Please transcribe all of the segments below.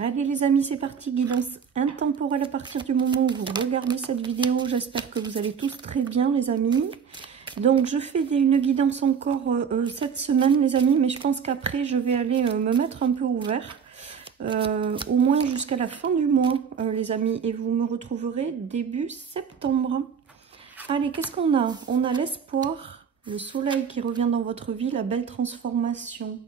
Allez les amis, c'est parti, guidance intemporelle à partir du moment où vous regardez cette vidéo. J'espère que vous allez tous très bien les amis. Donc je fais une guidance encore cette semaine les amis, mais je pense qu'après je vais aller me mettre un peu ouvert. Au moins jusqu'à la fin du mois les amis, et vous me retrouverez début septembre. Allez, qu'est-ce qu'on a? On a l'espoir, le soleil qui revient dans votre vie, la belle transformation.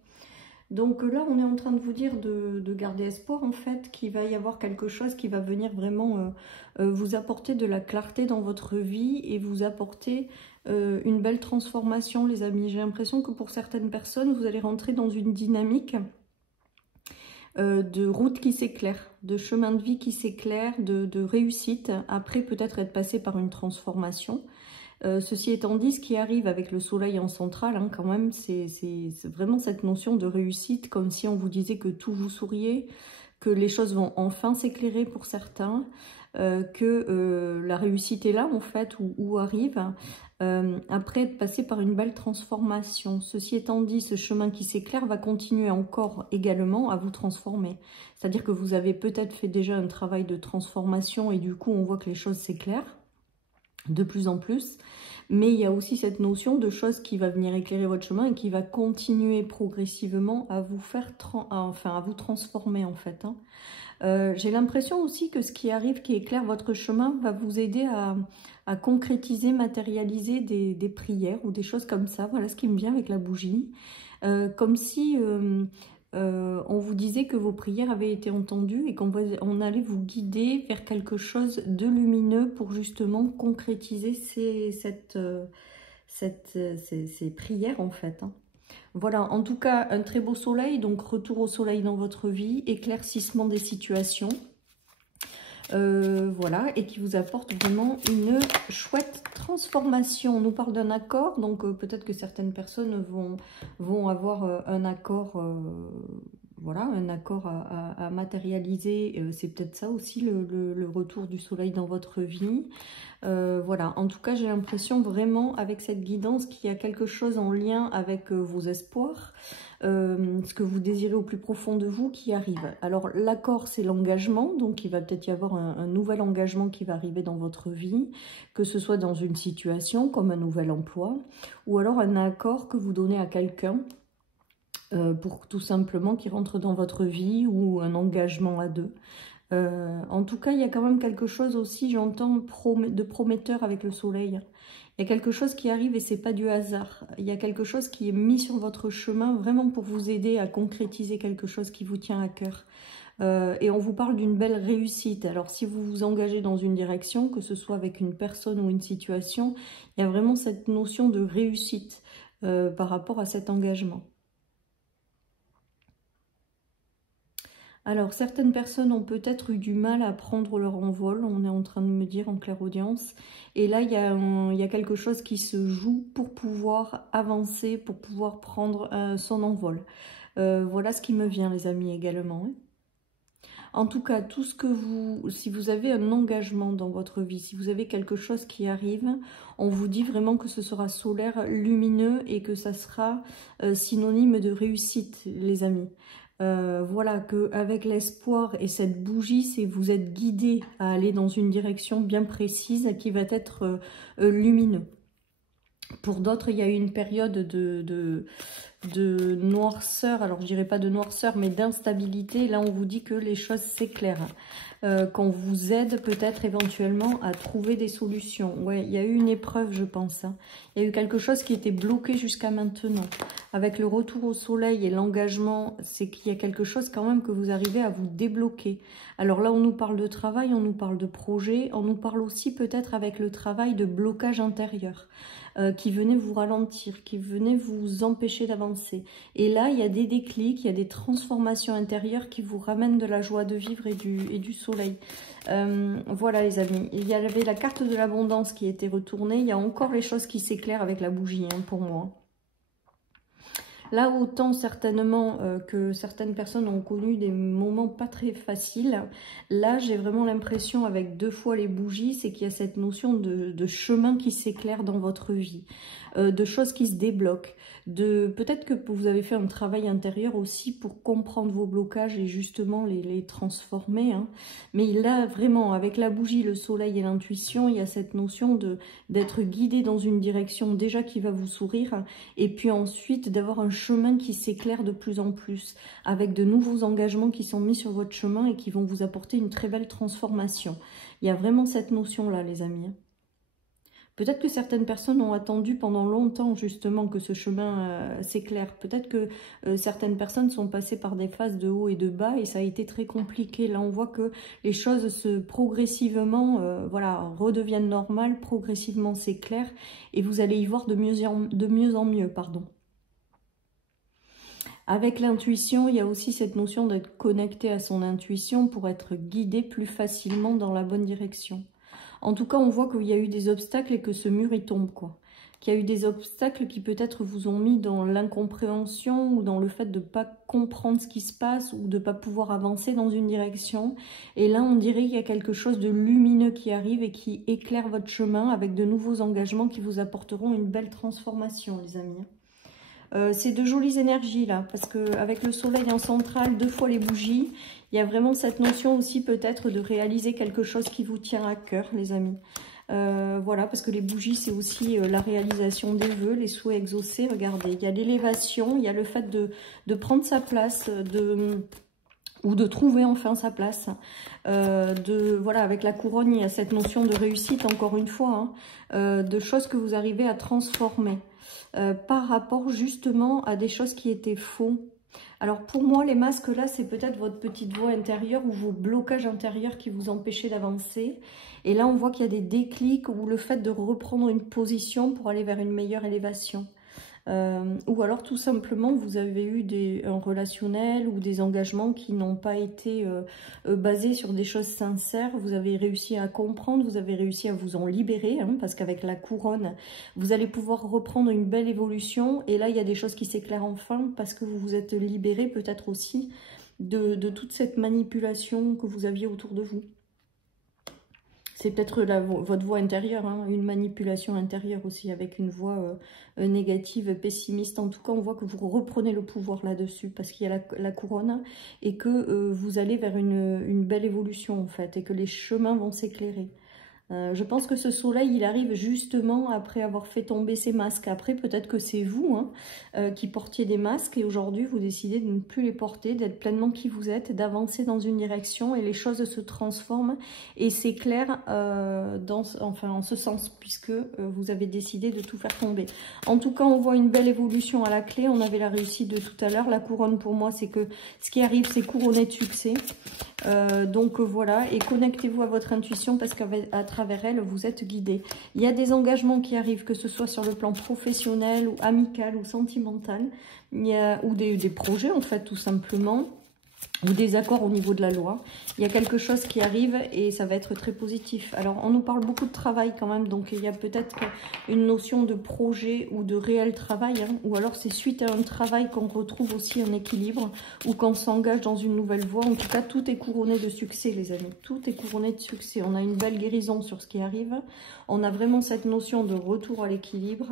Donc là, on est en train de vous dire de garder espoir, en fait, qu'il va y avoir quelque chose qui va venir vraiment vous apporter de la clarté dans votre vie et vous apporter une belle transformation, les amis. J'ai l'impression que pour certaines personnes, vous allez rentrer dans une dynamique de route qui s'éclaire, de chemin de vie qui s'éclaire, de réussite. Après, peut-être être passé par une transformation. Ceci étant dit, ce qui arrive avec le soleil en centrale, hein, quand même, c'est vraiment cette notion de réussite, comme si on vous disait que tout vous souriait, que les choses vont enfin s'éclairer pour certains, que la réussite est là, en fait, où arrive, après être passé par une belle transformation. Ceci étant dit, ce chemin qui s'éclaire va continuer encore également à vous transformer. C'est-à-dire que vous avez peut-être fait déjà un travail de transformation et du coup, on voit que les choses s'éclairent de plus en plus, mais il y a aussi cette notion de chose qui va venir éclairer votre chemin et qui va continuer progressivement à vous faire, à vous transformer en fait. Hein. J'ai l'impression aussi que ce qui arrive, qui éclaire votre chemin, va vous aider à concrétiser, matérialiser des prières ou des choses comme ça. Voilà ce qui me vient avec la bougie. Comme si on vous disait que vos prières avaient été entendues et qu'on allait vous guider vers quelque chose de lumineux pour justement concrétiser ces prières en fait. Hein. Voilà, en tout cas, un très beau soleil, donc retour au soleil dans votre vie, éclaircissement des situations. Voilà, et qui vous apporte vraiment une chouette transformation. On nous parle d'un accord, donc peut-être que certaines personnes vont avoir un accord, voilà, un accord à matérialiser. C'est peut-être ça aussi le retour du soleil dans votre vie. Voilà, en tout cas, j'ai l'impression vraiment avec cette guidance qu'il y a quelque chose en lien avec vos espoirs, ce que vous désirez au plus profond de vous qui arrive. Alors l'accord, c'est l'engagement, donc il va peut-être y avoir un nouvel engagement qui va arriver dans votre vie, que ce soit dans une situation comme un nouvel emploi, ou alors un accord que vous donnez à quelqu'un pour tout simplement qu'il rentre dans votre vie, ou un engagement à deux. En tout cas, il y a quand même quelque chose aussi, j'entends, de prometteur avec le soleil. Il y a quelque chose qui arrive et c'est pas du hasard. Il y a quelque chose qui est mis sur votre chemin vraiment pour vous aider à concrétiser quelque chose qui vous tient à cœur. Et on vous parle d'une belle réussite. Alors si vous vous engagez dans une direction, que ce soit avec une personne ou une situation, il y a vraiment cette notion de réussite par rapport à cet engagement. Alors, certaines personnes ont peut-être eu du mal à prendre leur envol, on est en train de me dire en clairaudience. Et là, il y a quelque chose qui se joue pour pouvoir avancer, pour pouvoir prendre son envol. Voilà ce qui me vient, les amis, également. Hein. En tout cas, tout ce que si vous avez un engagement dans votre vie, si vous avez quelque chose qui arrive, on vous dit vraiment que ce sera solaire, lumineux et que ça sera synonyme de réussite, les amis. Voilà, qu'avec l'espoir et cette bougie, vous êtes guidé à aller dans une direction bien précise qui va être lumineux. Pour d'autres, il y a eu une période de noirceur, alors je dirais pas de noirceur, mais d'instabilité. Là, on vous dit que les choses s'éclairent, qu'on vous aide peut-être éventuellement à trouver des solutions. Ouais, il y a eu une épreuve, je pense. Hein. Il y a eu quelque chose qui était bloqué jusqu'à maintenant. Avec le retour au soleil et l'engagement, c'est qu'il y a quelque chose quand même que vous arrivez à vous débloquer. Alors là, on nous parle de travail, on nous parle de projet, on nous parle aussi peut-être avec le travail de blocage intérieur. Qui venait vous ralentir, qui venait vous empêcher d'avancer. Et là, il y a des déclics, il y a des transformations intérieures qui vous ramènent de la joie de vivre et du soleil. Voilà les amis, il y avait la carte de l'abondance qui était retournée, il y a encore les choses qui s'éclairent avec la bougie hein, pour moi. Là, autant certainement que certaines personnes ont connu des moments pas très faciles, là, j'ai vraiment l'impression, avec 2 fois les bougies, c'est qu'il y a cette notion de chemin qui s'éclaire dans votre vie, de choses qui se débloquent, peut-être que vous avez fait un travail intérieur aussi pour comprendre vos blocages et justement les transformer. Hein. Mais là, vraiment, avec la bougie, le soleil et l'intuition, il y a cette notion d'être guidé dans une direction déjà qui va vous sourire, et puis ensuite d'avoir un chemin qui s'éclaire de plus en plus, avec de nouveaux engagements qui sont mis sur votre chemin et qui vont vous apporter une très belle transformation. Il y a vraiment cette notion-là, les amis. Peut-être que certaines personnes ont attendu pendant longtemps justement que ce chemin s'éclaire. Peut-être que certaines personnes sont passées par des phases de haut et de bas et ça a été très compliqué. Là, on voit que les choses progressivement voilà, redeviennent normales, progressivement s'éclairent et vous allez y voir de mieux en mieux. Pardon. Avec l'intuition, il y a aussi cette notion d'être connecté à son intuition pour être guidé plus facilement dans la bonne direction. En tout cas, on voit qu'il y a eu des obstacles et que ce mur, il tombe, quoi. Qu'il y a eu des obstacles qui peut-être vous ont mis dans l'incompréhension ou dans le fait de ne pas comprendre ce qui se passe ou de ne pas pouvoir avancer dans une direction. Et là, on dirait qu'il y a quelque chose de lumineux qui arrive et qui éclaire votre chemin avec de nouveaux engagements qui vous apporteront une belle transformation, les amis. C'est de jolies énergies là, parce qu'avec le soleil en centrale, 2 fois les bougies, il y a vraiment cette notion aussi peut-être de réaliser quelque chose qui vous tient à cœur, les amis. Voilà, parce que les bougies, c'est aussi la réalisation des vœux, les souhaits exaucés. Regardez, il y a l'élévation, il y a le fait de prendre sa place, ou de trouver enfin sa place. Voilà, avec la couronne, il y a cette notion de réussite, encore une fois, hein, de choses que vous arrivez à transformer. Par rapport justement à des choses qui étaient faux. Alors pour moi, les masques là, c'est peut-être votre petite voix intérieure ou vos blocages intérieurs qui vous empêchaient d'avancer. Et là, on voit qu'il y a des déclics ou le fait de reprendre une position pour aller vers une meilleure élévation. Ou alors tout simplement vous avez eu un relationnel ou des engagements qui n'ont pas été basés sur des choses sincères. Vous avez réussi à comprendre, vous avez réussi à vous en libérer, hein, parce qu'avec la couronne vous allez pouvoir reprendre une belle évolution. Et là il y a des choses qui s'éclairent enfin parce que vous vous êtes libéré peut-être aussi de toute cette manipulation que vous aviez autour de vous. C'est peut-être votre voix intérieure, hein, une manipulation intérieure aussi, avec une voix négative, pessimiste. En tout cas, on voit que vous reprenez le pouvoir là-dessus, parce qu'il y a la couronne, et que vous allez vers une belle évolution, en fait, et que les chemins vont s'éclairer. Je pense que ce soleil, il arrive justement après avoir fait tomber ces masques. Après, peut-être que c'est vous hein, qui portiez des masques et aujourd'hui, vous décidez de ne plus les porter, d'être pleinement qui vous êtes, d'avancer dans une direction et les choses se transforment et s'éclairent en ce sens puisque vous avez décidé de tout faire tomber. En tout cas, on voit une belle évolution à la clé. On avait la réussite de tout à l'heure. La couronne, pour moi, c'est que ce qui arrive, c'est couronné de succès. Donc voilà, et connectez-vous à votre intuition parce qu'à travers elle, vous êtes guidé. Il y a des engagements qui arrivent, que ce soit sur le plan professionnel ou amical ou sentimental, ou des projets en fait tout simplement, ou des accords au niveau de la loi. Il y a quelque chose qui arrive et ça va être très positif. Alors, on nous parle beaucoup de travail quand même, donc il y a peut-être une notion de projet ou de réel travail, hein, ou alors c'est suite à un travail qu'on retrouve aussi un équilibre ou qu'on s'engage dans une nouvelle voie. En tout cas, tout est couronné de succès, les amis. Tout est couronné de succès. On a une belle guérison sur ce qui arrive. On a vraiment cette notion de retour à l'équilibre.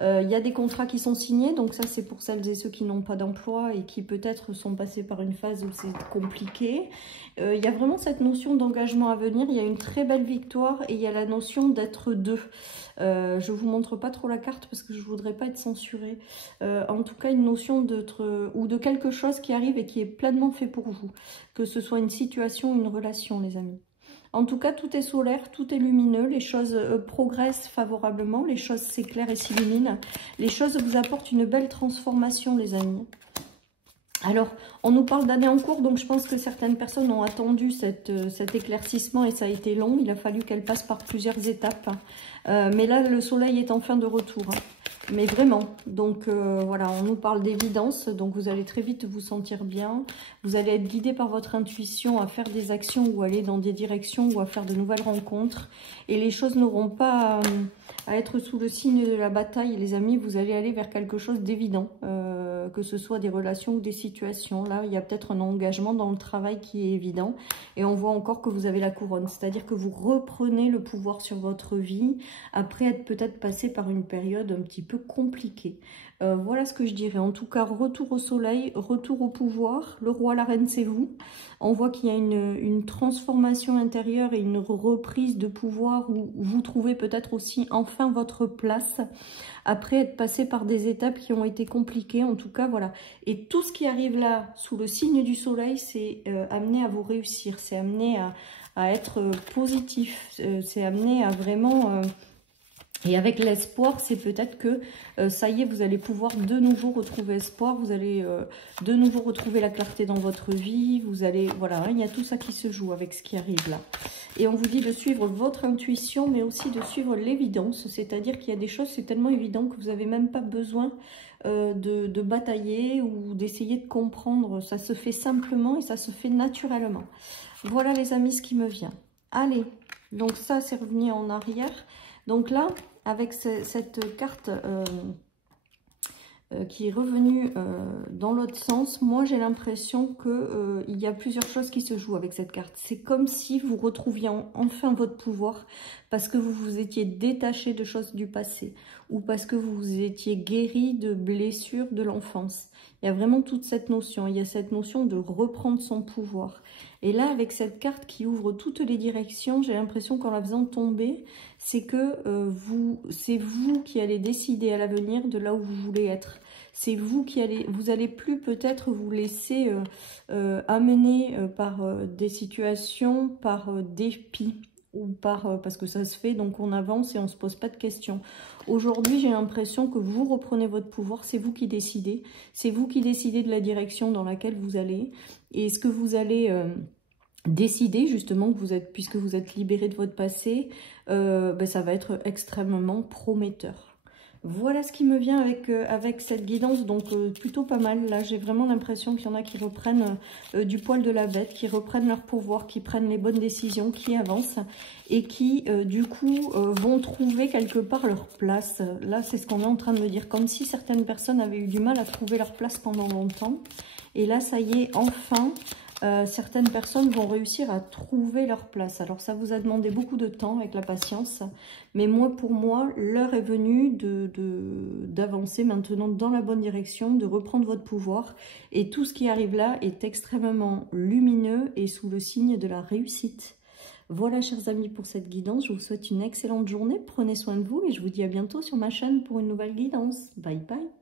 Il y a des contrats qui sont signés, donc ça, c'est pour celles et ceux qui n'ont pas d'emploi et qui peut-être sont passés par une phase où c'est compliqué. Il y a vraiment cette notion d'engagement à venir. Il y a une très belle victoire et il y a la notion d'être deux. Je vous montre pas trop la carte parce que je voudrais pas être censurée. En tout cas, une notion d'être ou de quelque chose qui arrive et qui est pleinement fait pour vous. Que ce soit une situation ou une relation, les amis. En tout cas, tout est solaire, tout est lumineux, les choses progressent favorablement, les choses s'éclairent et s'illuminent. Les choses vous apportent une belle transformation, les amis. Alors, on nous parle d'années en cours, donc je pense que certaines personnes ont attendu cet éclaircissement et ça a été long. Il a fallu qu'elles passent par plusieurs étapes. Mais là, le soleil est enfin de retour. Hein. Mais vraiment, donc voilà, on nous parle d'évidence, donc vous allez très vite vous sentir bien. Vous allez être guidé par votre intuition à faire des actions ou aller dans des directions ou à faire de nouvelles rencontres. Et les choses n'auront pas à être sous le signe de la bataille, les amis, vous allez aller vers quelque chose d'évident. que ce soit des relations ou des situations. Là, il y a peut-être un engagement dans le travail qui est évident. Et on voit encore que vous avez la couronne, c'est-à-dire que vous reprenez le pouvoir sur votre vie après être peut-être passé par une période un petit peu compliquée. Voilà ce que je dirais. En tout cas, retour au soleil, retour au pouvoir. Le roi, la reine, c'est vous. On voit qu'il y a une transformation intérieure et une reprise de pouvoir où vous trouvez peut-être aussi enfin votre place après être passé par des étapes qui ont été compliquées. En tout cas, voilà. Et tout ce qui arrive là, sous le signe du soleil, c'est amené à vous réussir. C'est amené à être positif. C'est amené à vraiment... Et avec l'espoir, c'est peut-être que ça y est, vous allez pouvoir de nouveau retrouver espoir, vous allez de nouveau retrouver la clarté dans votre vie, vous allez, voilà, hein, il y a tout ça qui se joue avec ce qui arrive là. Et on vous dit de suivre votre intuition, mais aussi de suivre l'évidence, c'est-à-dire qu'il y a des choses, c'est tellement évident que vous n'avez même pas besoin de batailler ou d'essayer de comprendre, ça se fait simplement et ça se fait naturellement. Voilà les amis, ce qui me vient. Allez, donc ça c'est revenu en arrière. Donc là, avec cette carte qui est revenue dans l'autre sens, moi j'ai l'impression qu'il y a plusieurs choses qui se jouent avec cette carte. C'est comme si vous retrouviez enfin votre pouvoir parce que vous vous étiez détaché de choses du passé ou parce que vous vous étiez guéri de blessures de l'enfance. Il y a vraiment toute cette notion, il y a cette notion de reprendre son pouvoir. Et là, avec cette carte qui ouvre toutes les directions, j'ai l'impression qu'en la faisant tomber, c'est que c'est vous qui allez décider à l'avenir de là où vous voulez être. C'est vous qui allez plus peut-être vous laisser amener par des situations, par dépit ou parce que ça se fait, donc on avance et on se pose pas de questions. Aujourd'hui, j'ai l'impression que vous reprenez votre pouvoir, c'est vous qui décidez. C'est vous qui décidez de la direction dans laquelle vous allez. Et ce que vous allez décider, justement, que vous êtes, puisque vous êtes libéré de votre passé, ben, ça va être extrêmement prometteur. Voilà ce qui me vient avec cette guidance, donc plutôt pas mal. Là, j'ai vraiment l'impression qu'il y en a qui reprennent du poil de la bête, qui reprennent leur pouvoir, qui prennent les bonnes décisions, qui avancent et qui, du coup, vont trouver quelque part leur place. Là, c'est ce qu'on est en train de me dire, comme si certaines personnes avaient eu du mal à trouver leur place pendant longtemps. Et là, ça y est, enfin... certaines personnes vont réussir à trouver leur place. Alors ça vous a demandé beaucoup de temps avec la patience, mais pour moi, l'heure est venue d'avancer maintenant dans la bonne direction, de reprendre votre pouvoir. Et tout ce qui arrive là est extrêmement lumineux et sous le signe de la réussite. Voilà, chers amis, pour cette guidance. Je vous souhaite une excellente journée. Prenez soin de vous et je vous dis à bientôt sur ma chaîne pour une nouvelle guidance. Bye bye.